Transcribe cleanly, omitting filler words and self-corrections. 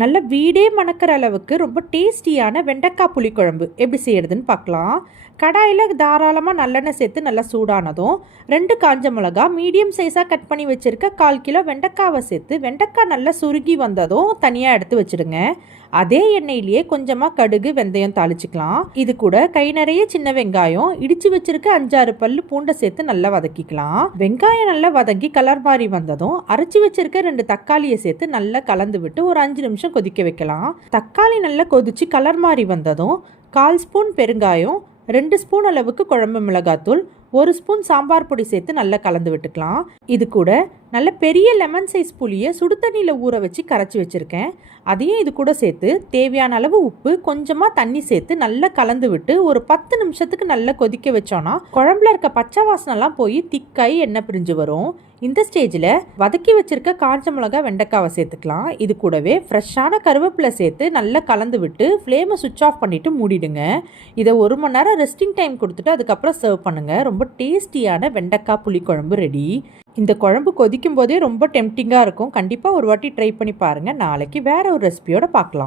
நல்ல வீடே மணக்கிற அளவுக்கு ரொம்ப டேஸ்டியான வெண்டைக்காய் புளிக்குழம்பு எப்படி செய்யறதுன்னு பார்க்கலாம். கடாயில் தாராளமாக நல்லெண்ணெய் சேர்த்து நல்லா சூடானதும் 2 காஞ்ச மிளகா மீடியம் சைஸாக கட் பண்ணி வச்சுருக்க 1/4 கிலோ வெண்டைக்காவை சேர்த்து வெண்டைக்காய் நல்லா சுருகி வந்ததும் தனியாக எடுத்து வச்சுடுங்க. அதே எண்ணெயிலேயே கொஞ்சமாக கடுகு வெந்தயம் தாளிச்சிக்கலாம். இது கூட கை நிறைய சின்ன வெங்காயம் இடித்து வச்சிருக்க 5-6 பல்லு பூண்டை சேர்த்து நல்லா வதக்கிக்கலாம். வெங்காயம் நல்லா வதங்கி கலர் மாறி வந்ததும் அரைச்சி வச்சிருக்க 2 தக்காளியை சேர்த்து நல்லா கலந்து விட்டு ஒரு 5 நிமிஷம் கொதிக்க வைக்கலாம். தக்காளி நல்லா கொதிச்சு கலர் மாறி வந்ததும் 1/4 ஸ்பூன் பெருங்காயம், 2 ஸ்பூன் அளவுக்கு குழம்பு மிளகாத்தூள், 1 ஸ்பூன் சாம்பார் பொடி சேர்த்து நல்லா கலந்து விட்டுக்கலாம். இது கூட நல்ல பெரிய லெமன் சைஸ் புளியை சுடு தண்ணியில் ஊற வச்சு கரைச்சி வச்சுருக்கேன். அதையும் இது கூட சேர்த்து தேவையான அளவு உப்பு, கொஞ்சமாக தண்ணி சேர்த்து நல்லா கலந்து விட்டு ஒரு 10 நிமிஷத்துக்கு நல்லா கொதிக்க வச்சோன்னா குழம்புல இருக்க பச்சை வாசனைலாம் போய் திக்காய் எண்ணெய் பிரிஞ்சு வரும். இந்த ஸ்டேஜில் வதக்கி வச்சிருக்க காஞ்ச மிளகா வெண்டைக்காவை சேர்த்துக்கலாம். இது கூடவே ஃப்ரெஷ்ஷான கருவேப்பிலை சேர்த்து நல்லா கலந்து விட்டு ஃப்ளேமை சுவிட்ச் ஆஃப் பண்ணிவிட்டு மூடிடுங்க. இதை 1 மணி நேரம் ரெஸ்டிங் டைம் கொடுத்துட்டு அதுக்கப்புறம் சர்வ் பண்ணுங்கள். ரொம்ப டேஸ்டியான வெண்டைக்காய் புளிக்குழம்பு ரெடி. இந்த குழம்பு கொதிக்கும் போதே ரொம்ப டெம்டிங்காக இருக்கும். கண்டிப்பாக ஒரு வாட்டி ட்ரை பண்ணி பாருங்கள். நாளைக்கு வேற ஒரு ரெசிபியோட பார்க்கலாம்.